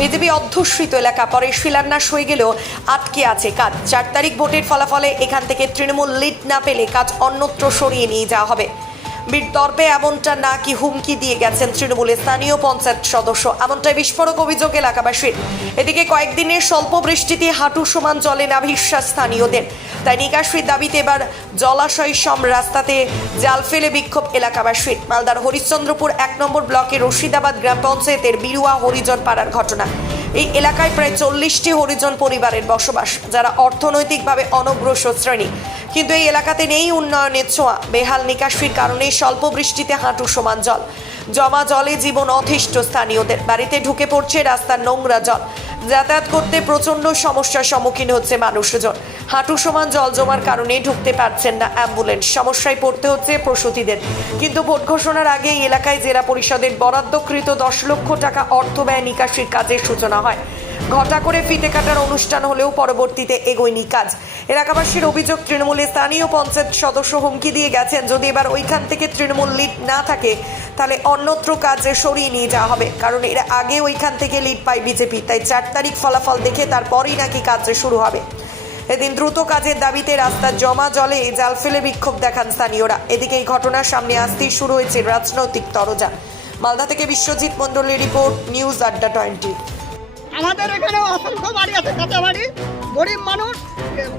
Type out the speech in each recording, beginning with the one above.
BJP অধ্যুষিত এলাকা, পরে শিলান্যাস হয়ে গেলেও আটকে আছে কাজ। চার তারিখ ভোটের ফলাফলে এখান থেকে তৃণমূল লিড না পেলে কাজ অন্যত্র সরিয়ে নিয়ে যাওয়া হবে। বিদর্পে এমনটা না কি হুমকি দিয়ে গেছেন তৃণমূলের স্থানীয় পঞ্চায়েত সদস্য। এমনটাই বিস্ফোরক অভিযোগ এলাকাবাসীর। এদিকে কয়েকদিনের স্বল্প বৃষ্টিতে হাঁটু সমান জলে নাভিশ্বাস স্থানীয়দের। তাই নিকাশির দাবিতে এবার জলাশয় সম রাস্তাতে জাল ফেলে বিক্ষোভ এলাকাবাসীর। মালদার হরিশ্চন্দ্রপুর এক নম্বর ব্লকের রশিদাবাদ গ্রাম পঞ্চায়েতের বিরুয়া হরিজন পাড়ার ঘটনা। এই এলাকায় প্রায় চল্লিশটি হরিজন পরিবারের বসবাস, যারা অর্থনৈতিকভাবে অনগ্রসর শ্রেণি। কিন্তু এই এলাকাতে নেই উন্নয়নের ছোঁয়া। বেহাল নিকাশির কারণে স্বল্প বৃষ্টিতে হাঁটু সমান জল। জমা জলে জীবন অতিষ্ঠ স্থানীয়দের। বাড়িতে ঢুকে পড়ছে রাস্তার নোংরা জল। যাতায়াত করতে প্রচণ্ড সমস্যার সম্মুখীন হচ্ছে মানুষজন। হাঁটু সমান জল জমার কারণে ঢুকতে পারছেন না অ্যাম্বুলেন্স। সমস্যায় পড়তে হচ্ছে প্রসূতিদের। কিন্তু ভোট ঘোষণার আগে এলাকায় জেলা পরিষদের বরাদ্দকৃত দশ লক্ষ টাকা অর্থ ব্যয় নিকাশির কাজের সূচনা হয়। ঘটা করে ফিতে কাটার অনুষ্ঠান হলেও পরবর্তীতে এগোয়নি কাজ। এলাকাবাসীর অভিযোগ তৃণমূলের স্থানীয় পঞ্চায়েত সদস্য হুমকি দিয়ে গেছেন। যদি এবার ওইখান থেকে তৃণমূল লিড না থাকে, তাহলে অন্যত্র কাজে সরিয়ে নিয়ে যাওয়া হবে। কারণ এর আগে ওইখান থেকে লিড পায় বিজেপি, তাই চার তারিখ ফলাফল দেখে তারপরই নাকি কাজ শুরু হবে। এদিন দ্রুত কাজের দাবিতে রাস্তার জমা জলে জাল ফেলে বিক্ষোভ দেখান স্থানীয়রা। এদিকে এই ঘটনার সামনে আসতেই শুরু হয়েছে রাজনৈতিক তরজা। মালদা থেকে বিশ্বজিৎ মণ্ডলের রিপোর্ট, নিউজ আড্ডা টোয়েন্টি। আমাদের এখানে অসংখ্য বাড়ি আছে কাঁচা বাড়ি গরিব মানুষ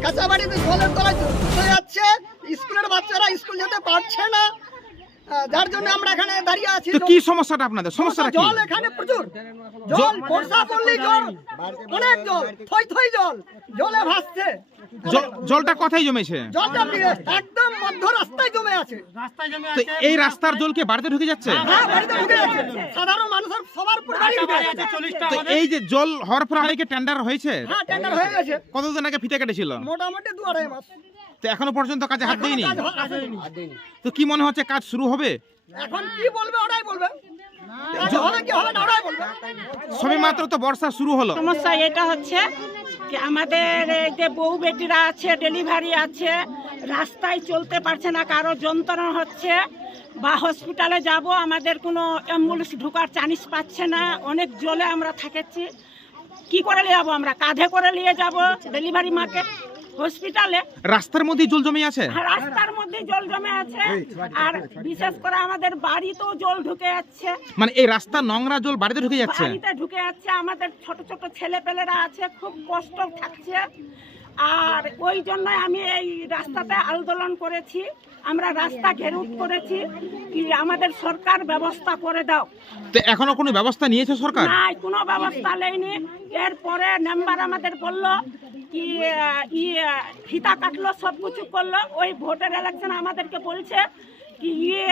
কাঁচা বাড়ি জলের তলায় যাচ্ছে। স্কুলের বাচ্চারা স্কুল যেতে পারছে না। যার জন্য আমরা এখানে দাঁড়িয়ে আছি তো কি সমস্যাটা আপনাদের? সমস্যাটা কি? জল এখানে প্রচুর। জল বর্ষা জল অনেক জল থই থই জল জলে ভাসছে। জলটা কোথায় জমেছে? জলটা একদম মধ্য রাস্তায় জমে আছে। তো এই রাস্তার জল কি বাড়িতে ঢুকে যাচ্ছে? হ্যাঁ বাড়িতে ঢুকে যাচ্ছে। সাধারণ মানুষের সবার উপর ঢুকে যাচ্ছে। তো এই যে জল হওয়ার পর টেন্ডার হয়েছে? হ্যাঁ টেন্ডার হয়ে গেছে। কতদিন আগে ফিতে কেটেছিল? মোটামুটি দু আড়াই মাস। তো এখনও পর্যন্ত কাজে হাত দেয়নি। তো কি মনে হচ্ছে কাজ শুরু হবে? এখন কি বলবে ওরাই বলবে। ওরাই সবে মাত্র তো বর্ষা শুরু হলো। সমস্যা এটা হচ্ছে যে আমাদের এই যে বউ বেটিরা আছে ডেলিভারি আছে রাস্তায় চলতে পারছে না কারও যন্ত্রণা হচ্ছে বা হসপিটালে যাব আমাদের কোনো অ্যাম্বুলেন্স ঢোকার চান্স পাচ্ছে না অনেক জলে আমরা থাকেছি। কি করে নিয়ে যাব আমরা? কাঁধে করে নিয়ে যাব ডেলিভারি মাকে? হসপিটালে। রাস্তার মধ্যে জল জমে আছে? রাস্তার মধ্যে জল জমে আছে। আর বিশেষ করে আমাদের বাড়িতেও জল ঢুকে যাচ্ছে। মানে এই রাস্তা নোংরা জল বাড়িতে ঢুকে যাচ্ছে? বাড়িতে ঢুকে যাচ্ছে। আমাদের ছোট ছোট ছেলে পেলেরা আছে খুব কষ্ট থাকছে। আর ওই জন্য আমি এই রাস্তাতে আন্দোলন করেছি। আমরা রাস্তা ঘেরুট করেছি কি আমাদের সরকার ব্যবস্থা করে দাও। তো এখনও কোনো ব্যবস্থা নিয়েছে সরকার? নাই কোনো ব্যবস্থা নেয়নি এরপরে নাম্বার আমাদের বলল কি আহ, ই আহ, ফিতা কাটলো সব কিছু করল ওই ভোটের ইলেকশন আমাদেরকে বলছে কি ইয়ে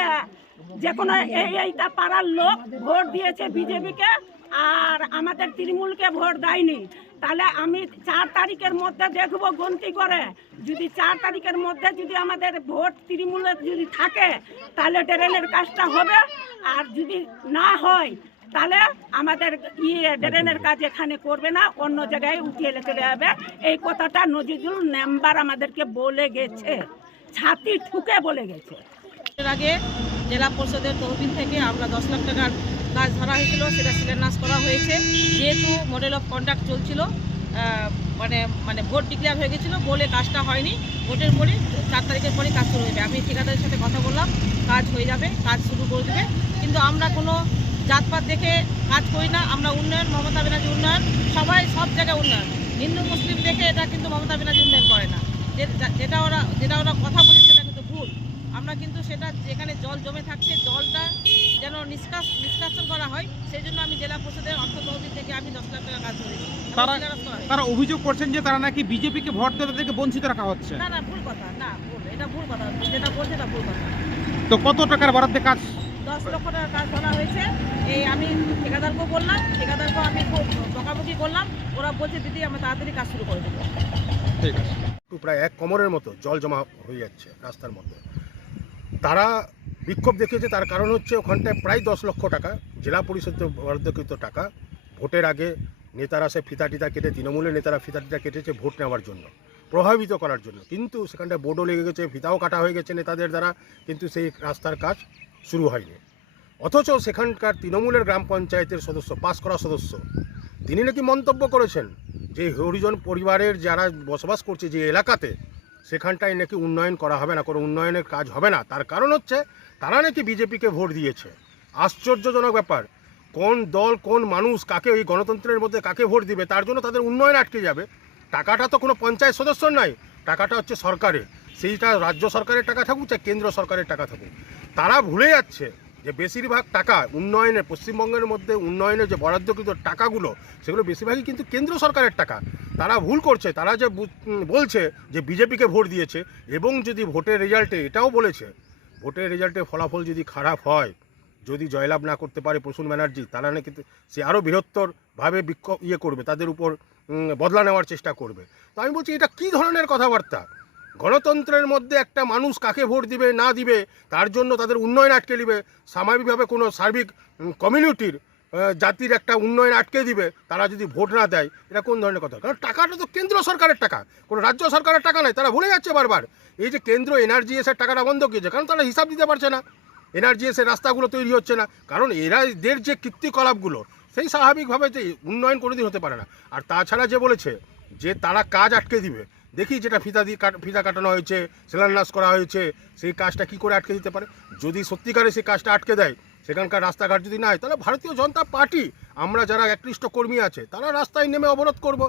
যে কোনো এই এইটা পাড়ার লোক ভোট দিয়েছে বিজেপিকে আর আমাদের তৃণমূলকে ভোট দেয়নি। তাহলে আমি চার তারিখের মধ্যে দেখব গন্তি করে। যদি চার তারিখের মধ্যে যদি আমাদের ভোট তৃণমূলের যদি থাকে তাহলে ট্রেনের কাজটা হবে। আর যদি না হয় তাহলে আমাদের ইয়ে ড্রেনের কাজ এখানে করবে না, অন্য জায়গায় উঠিয়ে চলে যাবে এই কথাটা নজিদুল মেম্বার আমাদেরকে বলে গেছে। ছাতি ঠুকে বলে গেছে। আগে জেলা পরিষদের তহবিল থেকে আমরা দশ লাখ টাকার কাজ ধরা হয়েছিল, সেটা শিলান্যাস করা হয়েছে। যেহেতু মডেল অফ কন্ডাক্ট চলছিল মানে মানে ভোট ডিক্লেয়ার হয়ে গেছিল, বলে কাজটা হয়নি। ভোটের পরে চার তারিখের পরে কাজ শুরু হবে আমি ঠিকাদারের সাথে কথা বললাম, কাজ হয়ে যাবে, কাজ শুরু করে দেবে। কিন্তু আমরা কোনো জাতপাত দেখে কাজ করি না আমরা উন্নয়ন মমতা ব্যানার্জি উন্নয়ন সবাই সব জায়গায় উন্নয়ন। হিন্দু মুসলিম দেখে এটা কিন্তু মমতা ব্যানার্জি উন্নয়ন করে না। যেটা ওরা যেটা ওরা কথা বলে সেটা কিন্তু ভুল। আমরা কিন্তু সেটা যেখানে জল জমে থাকছে জলটা যেন নিষ্কাশ নিষ্কাশন করা হয় সেই জন্য আমি জেলা পরিষদের অর্থ তহবিল থেকে আমি দশ লাখ টাকা কাজ করেছি। এবং তারা তারা অভিযোগ করছেন যে তারা নাকি বিজেপিকে ভোট দেওয়া থেকে বঞ্চিত রাখা হচ্ছে। না না ভুল কথা না ভুল এটা ভুল কথা যেটা বলছে এটা ভুল কথা। তো কত টাকার বরাদ্দে কাজ দশ লক্ষ টাকার কাজ ধরা হয়েছে। এই আমি ঠিকাদারকেও বললাম, ঠিকাদারকেও আমি বকাবকি করলাম। ওরা বলছে, দিদি, আমরা তাড়াতাড়ি কাজ শুরু করে দেবো। ঠিক আছে। প্রায় এক কোমরের মতো জল জমা হয়ে যাচ্ছে রাস্তার মধ্যে। তারা বিক্ষোভ দেখিয়েছে, তার কারণ হচ্ছে ওখানটায় প্রায় দশ লক্ষ টাকা, জেলা পরিষদ বরাদ্দকৃত টাকা। ভোটের আগে নেতারা সে ফিতা টিতা কেটে, তৃণমূলের নেতারা ফিতা টিতা কেটেছে ভোট নেওয়ার জন্য, প্রভাবিত করার জন্য। কিন্তু সেখানটায় বোর্ডও লেগে গেছে, ফিতাও কাটা হয়ে গেছে নেতাদের দ্বারা। কিন্তু সেই রাস্তার কাজ শুরু হয়নি। অথচ সেখানকার তৃণমূলের গ্রাম পঞ্চায়েতের সদস্য পাস করা সদস্য, তিনি নাকি মন্তব্য করেছেন যে হরিজন পরিবারের যারা বসবাস করছে যে এলাকাতে, সেখানটায় নাকি উন্নয়ন করা হবে না, কোনো উন্নয়নের কাজ হবে না। তার কারণ হচ্ছে, তারা নাকি বিজেপিকে ভোট দিয়েছে। আশ্চর্যজনক ব্যাপার, কোন দল, কোন মানুষ, কাকে ওই গণতন্ত্রের মধ্যে কাকে ভোট দিবে, তার জন্য তাদের উন্নয়ন আটকে যাবে। টাকাটা তো কোনো পঞ্চায়েত সদস্য নাই টাকাটা হচ্ছে সরকারের। সেইটা রাজ্য সরকারের টাকা থাকুক, চাই কেন্দ্র সরকারের টাকা থাকুক। তারা ভুলে যাচ্ছে যে বেশিরভাগ টাকা উন্নয়নের পশ্চিমবঙ্গের মধ্যে উন্নয়নের যে বরাদ্দকৃত টাকাগুলো, সেগুলো বেশিরভাগই কিন্তু কেন্দ্র সরকারের টাকা। তারা ভুল করছে, তারা যে বলছে যে বিজেপিকে ভোট দিয়েছে, এবং যদি ভোটের রেজাল্টে এটাও বলেছে, ভোটের রেজাল্টে ফলাফল যদি খারাপ হয়, যদি জয়লাভ না করতে পারে প্রসূন ব্যানার্জি, তারা নাকি সে আরও বৃহত্তরভাবে বিক্ষোভ ইয়ে করবে, তাদের উপর বদলা নেওয়ার চেষ্টা করবে। তো আমি বলছি, এটা কী ধরনের কথাবার্তা? গণতন্ত্রের মধ্যে একটা মানুষ কাকে ভোট দিবে, না দিবে, তার জন্য তাদের উন্নয়ন আটকে দিবে স্বাভাবিকভাবে কোনো সার্বিক কমিউনিটির জাতির একটা উন্নয়ন আটকে দিবে, তারা যদি ভোট না দেয়, এটা কোন ধরনের কথা? কারণ টাকাটা তো কেন্দ্র সরকারের টাকা, কোনো রাজ্য সরকারের টাকা নয় তারা ভুলে যাচ্ছে বারবার। এই যে কেন্দ্র এনআরজিএসের টাকাটা বন্ধ করেছে, কারণ তারা হিসাব দিতে পারছে না। এনআরজিএসের রাস্তাগুলো তৈরি হচ্ছে না, কারণ এরা এদের যে কীর্তিকলাপগুলো, সেই স্বাভাবিকভাবে যে উন্নয়ন কোনোদিন হতে পারে না। আর তাছাড়া যে বলেছে যে তারা কাজ আটকে দিবে দেখি যেটা ফিতা দিয়ে ফিতা কাটানো হয়েছে, শিলান্যাস করা হয়েছে, সেই কাজটা কি করে আটকে দিতে পারে? যদি সত্যিকারে সেই কাজটা আটকে দেয়, সেখানকার রাস্তাঘাট যদি না হয় তাহলে ভারতীয় জনতা পার্টি, আমরা যারা একৃষ্ট কর্মী আছে, তারা রাস্তায় নেমে অবরোধ করব।